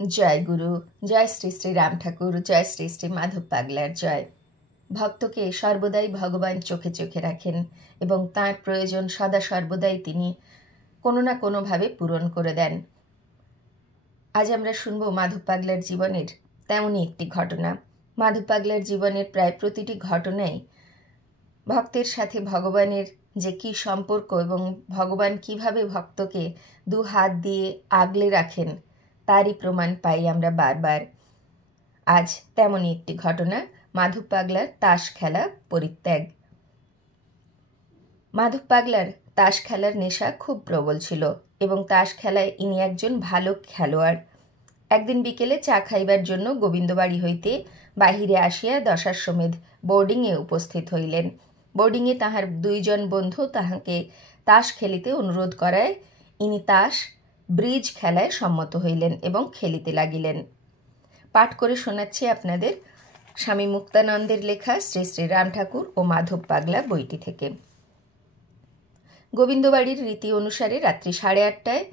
জয় গুরু, জয় শ্রী শ্রী রাম ঠাকুর, জয় শ্রী শ্রী মাধব পাগলার জয়। ভক্তকে সর্বদাই ভগবান চোখে চোখে রাখেন এবং তাঁর প্রয়োজন সদা সর্বদাই তিনি কোনো না কোনোভাবে পূরণ করে দেন। আজ আমরা শুনব মাধব পাগলার জীবনের তেমনই একটি ঘটনা। মাধব পাগলার জীবনের প্রায় প্রতিটি ঘটনাই ভক্তের সাথে ভগবানের যে কী সম্পর্ক এবং ভগবান কিভাবে ভক্তকে দু হাত দিয়ে আগলে রাখেন তারই প্রমাণ পাই আমরা বারবার। আজ তেমনই একটি ঘটনা, মাধব পাগলার তাস খেলা পরিত্যাগ। মাধব পাগলার তাস খেলার নেশা খুব প্রবল ছিল এবং তাস খেলায় ইনি একজন ভালো খেলোয়াড়। একদিন বিকেলে চা খাইবার জন্য গোবিন্দবাড়ি হইতে বাহিরে আসিয়া দশাশ্বমেধ বোর্ডিংয়ে উপস্থিত হইলেন। বোর্ডিংয়ে তাহার দুইজন বন্ধু তাহাকে তাস খেলিতে অনুরোধ করায় ইনি তাস ব্রিজ খেলায় সম্মত হইলেন এবং খেলিতে লাগিলেন। পাঠ করে শোনাচ্ছি আপনাদের স্বামী মুক্তানন্দের লেখা শ্রী শ্রী রাম ঠাকুর ও মাধব পাগলা বইটি থেকে। গোবিন্দবাড়ির রীতি অনুসারে রাত্রি 8:30টায়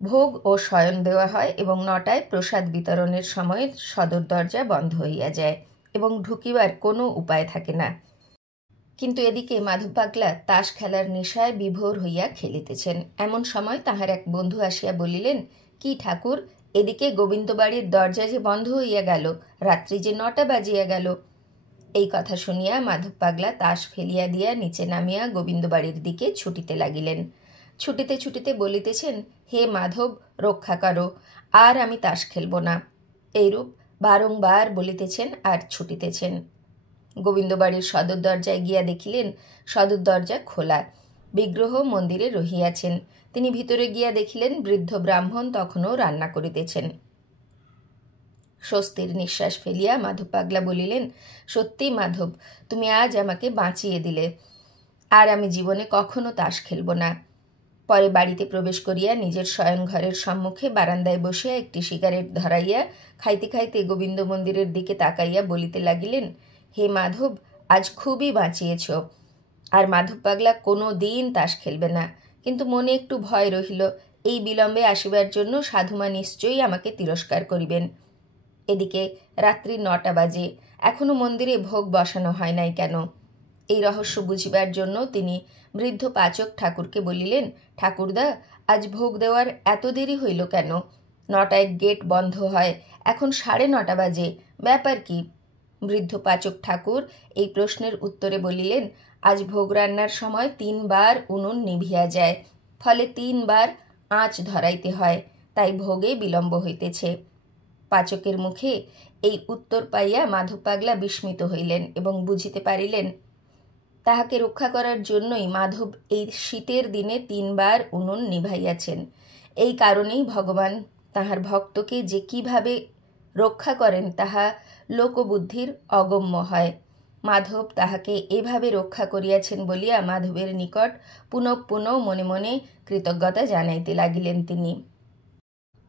ভোগ ও শয়ন দেওয়া হয় এবং 9টায় প্রসাদ বিতরণের সময় সদর দরজা বন্ধ হইয়া যায় এবং ঢুকিবার কোনো উপায় থাকে না। কিন্তু এদিকে মাধব পাগলা তাস খেলার নেশায় বিভোর হইয়া খেলিতেছেন। এমন সময় তাহার এক বন্ধু আসিয়া বলিলেন, কি ঠাকুর, এদিকে গোবিন্দবাড়ির দরজা যে বন্ধ হইয়া গেল, রাত্রি যে 9টা বাজিয়া গেল। এই কথা শুনিয়া মাধব পাগলা তাস ফেলিয়া দিয়া নিচে নামিয়া গোবিন্দবাড়ির দিকে ছুটিতে লাগিলেন। ছুটিতে ছুটিতে বলিতেছেন, হে মাধব, রক্ষা করো, আর আমি তাস খেলব না। এইরূপ বারংবার বলিতেছেন আর ছুটিতেছেন। গোবিন্দবাড়ির সদর দরজায় গিয়া দেখিলেন সদর দরজা খোলা, বিগ্রহ মন্দিরে রহিয়াছেন। তিনি ভিতরে গিয়া দেখিলেন বৃদ্ধ ব্রাহ্মণ তখনও রান্না করিতেছেন। স্বস্তির নিঃশ্বাস ফেলিয়া মাধব পাগলা বলিলেন, সত্যি মাধব, তুমি আজ আমাকে বাঁচিয়ে দিলে, আর আমি জীবনে কখনো তাস খেলব না। পরে বাড়িতে প্রবেশ করিয়া নিজের শয়নঘরের সম্মুখে বারান্দায় বসিয়া একটি সিগারেট ধরাইয়া খাইতে খাইতে গোবিন্দ মন্দিরের দিকে তাকাইয়া বলিতে লাগিলেন, হে মাধব, আজ খুবই বাঁচিয়েছ। আর মাধব পাগলা কোনো দিন তাস খেলবে না, কিন্তু মনে একটু ভয় রহিল, এই বিলম্বে আসিবার জন্য সাধুমা নিশ্চয়ই আমাকে তিরস্কার করিবেন। এদিকে রাত্রি 9টা বাজে, এখনও মন্দিরে ভোগ বসানো হয় নাই কেন? এই রহস্য বুঝিবার জন্য তিনি বৃদ্ধ পাচক ঠাকুরকে বলিলেন, ঠাকুরদা, আজ ভোগ দেওয়ার এত দেরি হইল কেন? 9টায় গেট বন্ধ হয়, এখন 9:30 বাজে, ব্যাপার কি? বৃদ্ধ পাচক ঠাকুর এই প্রশ্নের উত্তরে বলিলেন, আজ ভোগ রান্নার সময় 3 বার উনুন নিভিয়া যায়, ফলে 3 বার আঁচ ধরাইতে হয়, তাই ভোগে বিলম্ব হইতেছে। পাচকের মুখে এই উত্তর পাইয়া মাধব পাগলা বিস্মিত হইলেন এবং বুঝিতে পারিলেন তাহাকে রক্ষা করার জন্যই মাধব এই শীতের দিনে 3 বার উনুন নিভাইয়াছেন। এই কারণেই ভগবান তাহার ভক্তকে যে কিভাবে রক্ষা করেন তাহা লোকবুদ্ধির অগম্য হয়। মাধব তাহাকে এভাবে রক্ষা করিয়াছেন বলিয়া মাধবের নিকট পুনঃ পুনঃ মনে মনে কৃতজ্ঞতা জানাইতে লাগিলেন তিনি।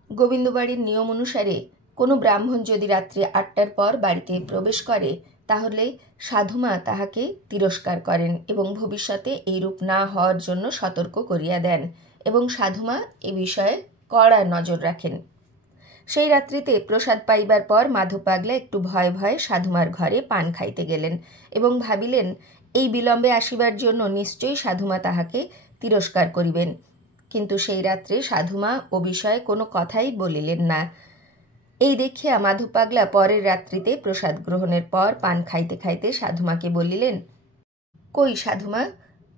গোবিন্দবাড়ির নিয়ম অনুসারে কোনো ব্রাহ্মণ যদি রাত্রি 8টার পর বাড়িতে প্রবেশ করে তাহলে সাধুমা তাহাকে তিরস্কার করেন এবং ভবিষ্যতে এইরূপ না হওয়ার জন্য সতর্ক করিয়া দেন এবং সাধুমা এ বিষয়ে কড়া নজর রাখেন। সেই রাত্রিতে প্রসাদ পাইবার পর মাধব পাগলা একটু ভয়ে ভয়ে সাধুমার ঘরে পান খাইতে গেলেন এবং ভাবিলেন এই বিলম্বে আসিবার জন্য নিশ্চয়ই সাধুমা তাহাকে তিরস্কার করিবেন। কিন্তু সেই রাত্রে সাধুমা ও বিষয়ে কোনো কথাই বলিলেন না। এই দেখিয়া মাধব পাগলা পরের রাত্রিতে প্রসাদ গ্রহণের পর পান খাইতে খাইতে সাধুমাকে বলিলেন, কই সাধুমা,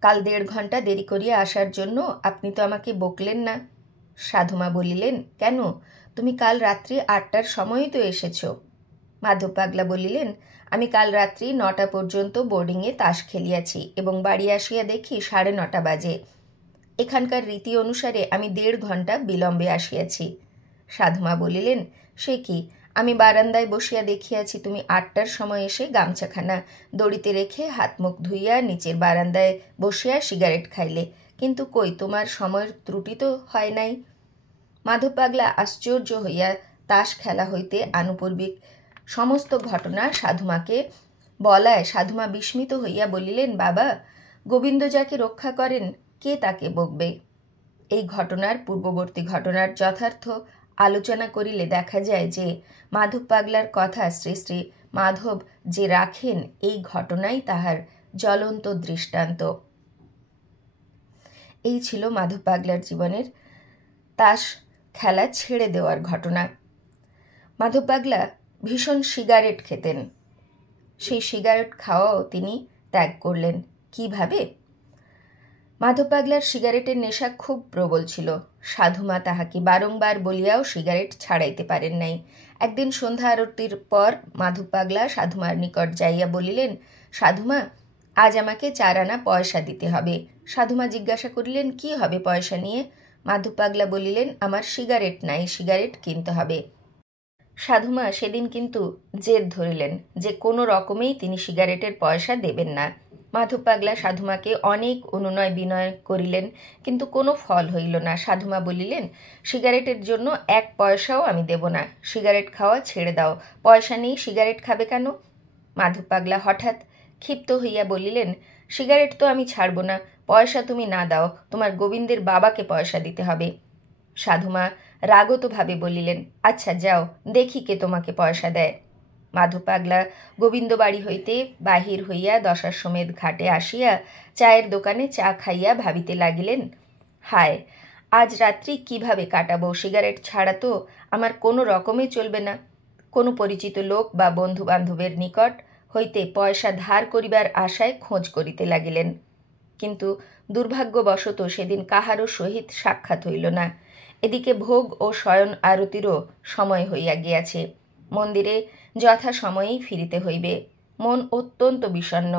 কাল 1.5 ঘন্টা দেরি করিয়া আসার জন্য আপনি তো আমাকে বকলেন না। সাধুমা বলিলেন, কেন, তুমি কাল রাত্রি 8টার সময়ই তো এসেছ। মাধব পাগলা বলিলেন, আমি কাল রাত্রি 9টা পর্যন্ত বোর্ডিংয়ে তাস খেলিয়াছি এবং বাড়ি আসিয়া দেখি 9:30 বাজে। এখানকার রীতি অনুসারে আমি 1.5 ঘন্টা বিলম্বে আসিয়াছি। সাধুমা বলিলেন, সে কি, আমি বারান্দায় বসিয়া দেখিয়াছি তুমি 8টার সময় এসে গামছাখানা দড়িতে রেখে হাত মুখ ধুইয়া নিচের বারান্দায় বসিয়া সিগারেট খাইলে, কিন্তু কই তোমার সময়ের ত্রুটি তো হয় নাই। মাধব পাগলা আশ্চর্য হইয়া তাস খেলা হইতে আনুপূর্বিক সমস্ত ঘটনা সাধুমাকে বলায় সাধুমা বিস্মিত হইয়া বলিলেন, বাবা, গোবিন্দ যাকে রক্ষা করেন কে তাকে বকবে? এই ঘটনার পূর্ববর্তী ঘটনার যথার্থ আলোচনা করিলে দেখা যায় যে মাধব পাগলার কথা শ্রী শ্রী মাধব যে রাখেন এই ঘটনাই তাহার জ্বলন্ত দৃষ্টান্ত। এই ছিল মাধব পাগলার জীবনের তাস খেলা ছেড়ে দেওয়ার ঘটনা। মাধব পাগলা ভীষণ সিগারেট খেতেন। সেই সিগারেট খাওয়াও তিনি ত্যাগ করলেন। কিভাবে? মাধব পাগলার সিগারেটের নেশা খুব প্রবল ছিল। সাধুমা তাহাকে বারংবার বলিয়াও সিগারেট ছাড়াইতে পারেন নাই। একদিন সন্ধ্যা আরতির পর মাধব পাগলা সাধুমার নিকট যাইয়া বলিলেন, সাধুমা, আজ আমাকে 4 আনা পয়সা দিতে হবে। সাধুমা জিজ্ঞাসা করিলেন, কি হবে পয়সা নিয়ে? মাধব পাগলা বলিলেন, আমার সিগারেট নাই, সিগারেট কিনতে হবে। সাধুমা সেদিন কিন্তু জেদ ধরিলেন যে কোনো রকমেই তিনি সিগারেটের পয়সা দেবেন না। মাধব পাগলা সাধুমাকে অনেক অনুনয় বিনয় করিলেন, কিন্তু কোনো ফল হইল না। সাধুমা বলিলেন, সিগারেটের জন্য 1 পয়সাও আমি দেব না, সিগারেট খাওয়া ছেড়ে দাও। পয়সা নেই, সিগারেট খাবে কেন? মাধব পাগলা হঠাৎ ক্ষিপ্ত হইয়া বলিলেন, সিগারেট তো আমি ছাড়ব না, পয়সা তুমি না দাও, তোমার গোবিন্দের বাবাকে পয়সা দিতে হবে। সাধুমা রাগতভাবে বলিলেন, আচ্ছা যাও, দেখি কে তোমাকে পয়সা দেয়। মাধব পাগলা গোবিন্দ বাড়ি হইতে বাহির হইয়া দশাশ্বমেধ ঘাটে আসিয়া চায়ের দোকানে চা খাইয়া ভাবিতে লাগিলেন, হায়, আজ রাত্রি কিভাবে কাটাবো? সিগারেট ছাড়া তো আমার কোনো রকমে চলবে না। কোনো পরিচিত লোক বা বন্ধু বান্ধবের নিকট হইতে পয়সা ধার করিবার আশায় খোঁজ করিতে লাগিলেন। কিন্তু দুর্ভাগ্যবশত সেদিন কাহারও সহিত সাক্ষাৎ হইল না। এদিকে ভোগ ও শয়ন আরতিরও সময় হইয়া গিয়াছে। মন্দিরে যথা সময়েই ফিরিতে হইবে। মন অত্যন্ত বিষণ্ণ।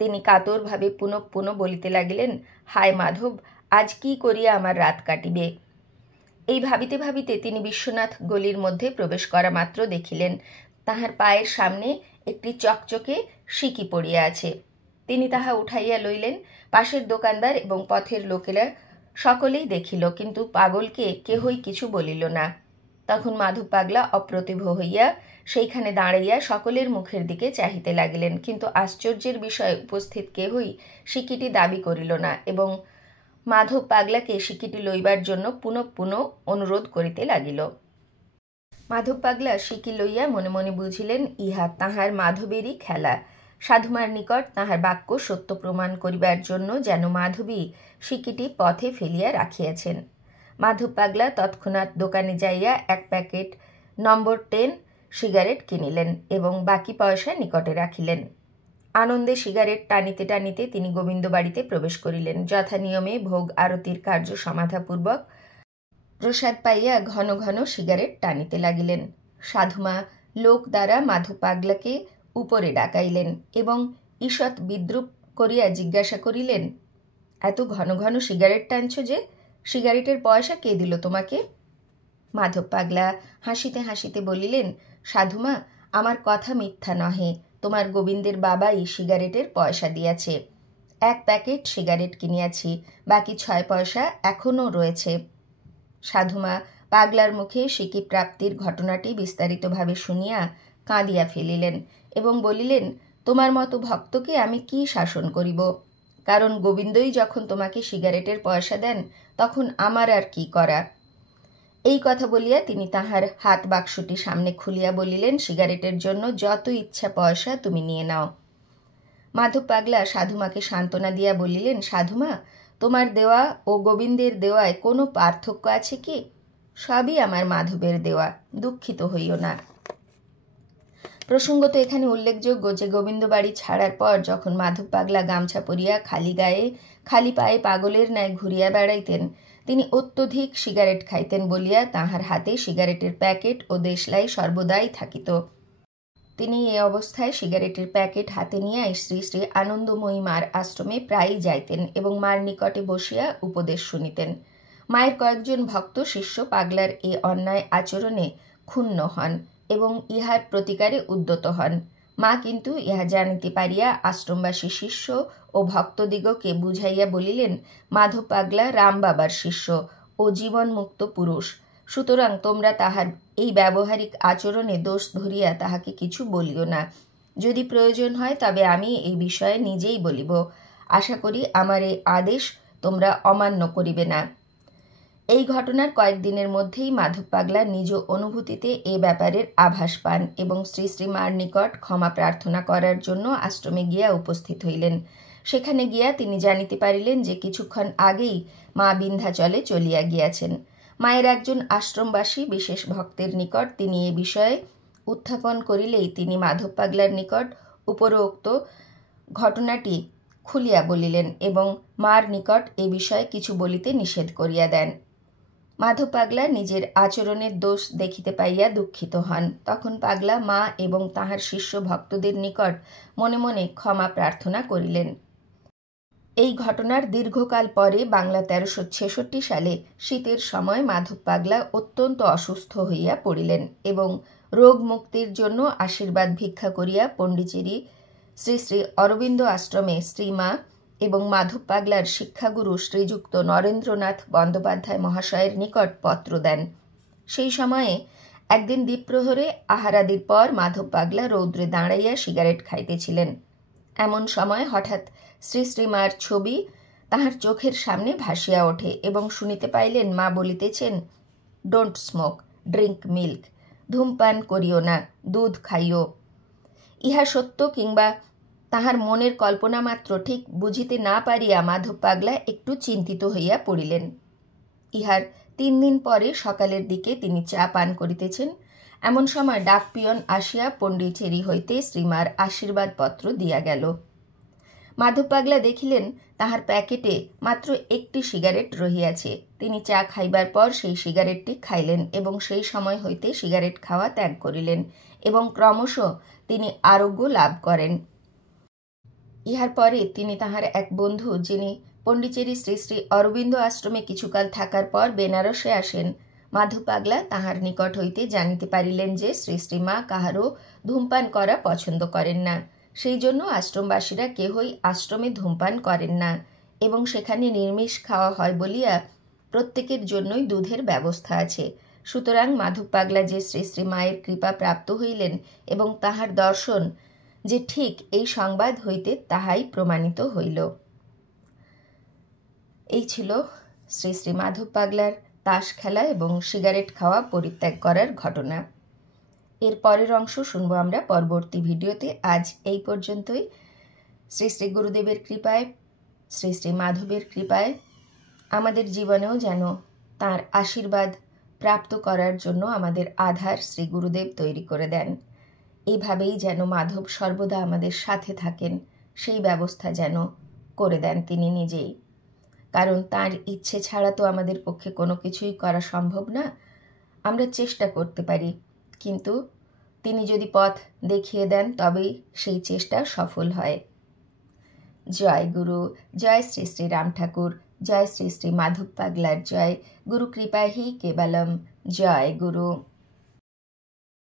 তিনি কাতরভাবে পুনঃ পুনঃ বলিতে লাগিলেন, হায় মাধব, আজ কি করিয়া আমার রাত কাটিবে? এই ভাবিতে ভাবিতে তিনি বিশ্বনাথ গলির মধ্যে প্রবেশ করা মাত্র দেখিলেন তাহার পায়ের সামনে একটি চকচকে সিকি পড়িয়া আছে। তিনি তাহা উঠাইয়া লইলেন। পাশের দোকানদার এবং পথের লোকেরা সকলেই দেখিল, কিন্তু পাগলকে কেহই কিছু বলিল না। তখন মাধব পাগলা অপ্রতিভ হইয়া সেইখানে দাঁড়াইয়া সকলের মুখের দিকে চাহিতে লাগিলেন, কিন্তু আশ্চর্যের বিষয় উপস্থিত কেহই সিকিটি দাবি করিল না এবং মাধব পাগলাকে সিকিটি লইবার জন্য পুনঃ পুনঃ অনুরোধ করিতে লাগিল। মাধব পাগলা সিকি লইয়া মনে মনে বুঝিলেন ইহা তাহার মাধবেরই খেলা। সাধুমার নিকট তাহার বাক্য সত্য প্রমাণ করিবার জন্য যেন মাধবী সিকিটি পথে ফেলিয়া রাখিয়াছেন। মাধব পাগলা তৎক্ষণাৎ দোকানে যাইয়া 1 প্যাকেট নম্বর 10 সিগারেট কিনিলেন এবং বাকি পয়সা নিকটে রাখিলেন। আনন্দে সিগারেট টানিতে টানিতে তিনি গোবিন্দ বাড়িতে প্রবেশ করিলেন। যথা নিয়মে ভোগ আরতির কার্য সমাধাপূর্বক প্রসাদ পাইয়া ঘন ঘন সিগারেট টানিতে লাগিলেন। সাধুমা লোক দ্বারা মাধব পাগলাকে উপরে ডাকাইলেন এবং ঈষৎ বিদ্রূপ করিয়া জিজ্ঞাসা করিলেন, এত ঘন ঘন সিগারেট টানছ যে, সিগারেটের পয়সা কে দিল তোমাকে? মাধব পাগলা হাসিতে হাসিতে বলিলেন, সাধুমা, আমার কথা মিথ্যা নহে, তোমার গোবিন্দের বাবাই সিগারেটের পয়সা দিয়াছে। 1 প্যাকেট সিগারেট কিনিয়াছি, বাকি 6 পয়সা এখনও রয়েছে। সাধুমা পাগলার মুখে সিকি প্রাপ্তির ঘটনাটি বিস্তারিতভাবে শুনিয়া কাঁদিয়া ফেলিলেন এবং বলিলেন, তোমার মতো ভক্তকে আমি কি শাসন করিব? কারণ গোবিন্দই যখন তোমাকে সিগারেটের পয়সা দেন, তখন আমার আর কি করা? এই কথা বলিয়া তিনি তাহার হাত বাক্সটি সামনে খুলিয়া বলিলেন, সিগারেটের জন্য যত ইচ্ছা পয়সা তুমি নিয়ে নাও। মাধব পাগলা সাধুমাকে সান্ত্বনা দিয়া বলিলেন, সাধুমা, তোমার দেওয়া ও গোবিন্দের দেওয়ায় কোনো পার্থক্য আছে কি? সবই আমার মাধবের দেওয়া, দুঃখিত হইও না। প্রসঙ্গত এখানে উল্লেখযোগ্য যে গোবিন্দ বাড়ি ছাড়ার পর যখন মাধব পাগলা গামছা পরিয়া খালি গায়ে খালি পায়ে পাগলের ন্যায় ঘুরিয়া বেড়াইতেন, তিনি অত্যধিক সিগারেট খাইতেন বলিয়া তাহার হাতে সিগারেটের প্যাকেট ও দেশলাই সর্বদাই থাকিত। তিনি এ অবস্থায় সিগারেটের প্যাকেট হাতে নিয়ে শ্রী শ্রী আনন্দময়ী মার আশ্রমে প্রায়ই যাইতেন এবং মার নিকটে বসিয়া উপদেশ শুনিতেন। মায়ের কয়েকজন ভক্ত শিষ্য পাগলার এ অন্যায় আচরণে ক্ষুণ্ণ হন এবং ইহার প্রতিকারে উদ্যত হন। মা কিন্তু ইহা জানিতে পারিয়া আশ্রমবাসী শিষ্য ও ভক্তদিগকে বুঝাইয়া বলিলেন, মাধব পাগলা রাম বাবার শিষ্য ও জীবনমুক্ত পুরুষ, সুতরাং তোমরা তাহার এই ব্যবহারিক আচরণে দোষ ধরিয়া তাহাকে কিছু বলিও না। যদি প্রয়োজন হয় তবে আমি এই বিষয়ে নিজেই বলিব। আশা করি আমার এই আদেশ তোমরা অমান্য করিবে না। এই ঘটনার কয়েকদিনের মধ্যেই মাধব পাগলা নিজ অনুভূতিতে এ ব্যাপারের আভাস পান এবং শ্রী শ্রী মার নিকট ক্ষমা প্রার্থনা করার জন্য আশ্রমে গিয়া উপস্থিত হইলেন। সেখানে গিয়া তিনি জানিতে পারিলেন যে কিছুক্ষণ আগেই মা বিন্ধ্যাচলে চলিয়া গিয়াছেন। মায়ের একজন আশ্রমবাসী বিশেষ ভক্তের নিকট তিনি এ বিষয়ে উত্থাপন করিলেই তিনি মাধব পাগলার নিকট উপরোক্ত ঘটনাটি খুলিয়া বলিলেন এবং মার নিকট এ বিষয়ে কিছু বলিতে নিষেধ করিয়া দেন। মাধব পাগলা নিজের আচরণের দোষ দেখিতে পাইয়া দুঃখিত হন। তখন পাগলা মা এবং তাহার শিষ্য ভক্তদের নিকট মনে মনে ক্ষমা প্রার্থনা করিলেন। এই ঘটনার দীর্ঘকাল পরে বাংলা 1366 সালে শীতের সময় মাধব পাগলা অত্যন্ত অসুস্থ হইয়া পড়িলেন এবং রোগ মুক্তির জন্য আশীর্বাদ ভিক্ষা করিয়া পণ্ডিচেরি শ্রী শ্রী অরবিন্দ আশ্রমে শ্রীমা এবং মাধব পাগলার শিক্ষাগুরু শ্রীযুক্ত নরেন্দ্রনাথ বন্দ্যোপাধ্যায় মহাশয়ের নিকট পত্র দেন। সেই সময়ে একদিন দ্বীপ্রহরে আহারাদির পর মাধব পাগলা রৌদ্রে দাঁড়াইয়া সিগারেট খাইতেছিলেন। এমন সময় হঠাৎ শ্রী শ্রীমার ছবি তাহার চোখের সামনে ভাসিয়া ওঠে এবং শুনিতে পাইলেন মা বলিতেছেন, ডোন্ট স্মোক, ড্রিঙ্ক মিল্ক, ধূমপান করিও না, দুধ খাইও। ইহা সত্য কিংবা তাহার মনের কল্পনা মাত্র ঠিক বুঝিতে না পারিয়া মাধব পাগলা একটু চিন্তিত হইয়া পড়িলেন। ইহার 3 দিন পরে সকালের দিকে তিনি চা পান করিতেছেন। এমন সময় ডাকপিয়ন আসিয়া পণ্ডিচেরি হইতে শ্রীমার আশীর্বাদ পত্র দিয়া গেল। মাধব পাগলা দেখিলেন তাহার প্যাকেটে মাত্র একটি সিগারেট রহিয়াছে। তিনি চা খাইবার পর সেই সিগারেটটি খাইলেন এবং সেই সময় হইতে সিগারেট খাওয়া ত্যাগ করিলেন এবং ক্রমশ তিনি আরোগ্য লাভ করেন। ইহার পরে তিনি তাহার এক বন্ধু, যিনি পণ্ডিচেরি শ্রী শ্রী অরবিন্দ আশ্রমে কিছুকাল থাকার পর বেনারসে আসেন, মাধব পাগলা তাহার নিকট হইতে জানিতে পারিলেন যে শ্রী শ্রীমা কাহারও ধূমপান করা পছন্দ করেন না। সেই জন্য আশ্রমবাসীরা কেহই আশ্রমে ধূমপান করেন না এবং সেখানে নিরামিষ খাওয়া হয় বলিয়া প্রত্যেকের জন্যই দুধের ব্যবস্থা আছে। সুতরাং মাধব পাগলা যে শ্রী শ্রী মায়ের কৃপা প্রাপ্ত হইলেন এবং তাহার দর্শন যে ঠিক এই সংবাদ হইতে তাহাই প্রমাণিত হইল। এই ছিল শ্রী শ্রী মাধব পাগলার তাস খেলা এবং সিগারেট খাওয়া পরিত্যাগ করার ঘটনা। এর পরের অংশ শুনব আমরা পরবর্তী ভিডিওতে। আজ এই পর্যন্তই। শ্রী শ্রী গুরুদেবের কৃপায়, শ্রী শ্রী মাধবের কৃপায় আমাদের জীবনেও যেন তাঁর আশীর্বাদ প্রাপ্ত করার জন্য আমাদের আধার শ্রী গুরুদেব তৈরি করে দেন। এইভাবেই যেন মাধব সর্বদা আমাদের সাথে থাকেন, সেই ব্যবস্থা যেন করে দেন তিনি নিজেই। কারণ তাঁর ইচ্ছে ছাড়া তো আমাদের পক্ষে কোনো কিছুই করা সম্ভব না। আমরা চেষ্টা করতে পারি, কিন্তু তিনি যদি পথ দেখিয়ে দেন তবেই সেই চেষ্টা সফল হয়। জয় গুরু, জয় শ্রী শ্রী রাম ঠাকুর, জয় শ্রী শ্রী মাধব পাগলার জয়। গুরু কৃপাহি কেবলম। জয় গুরু।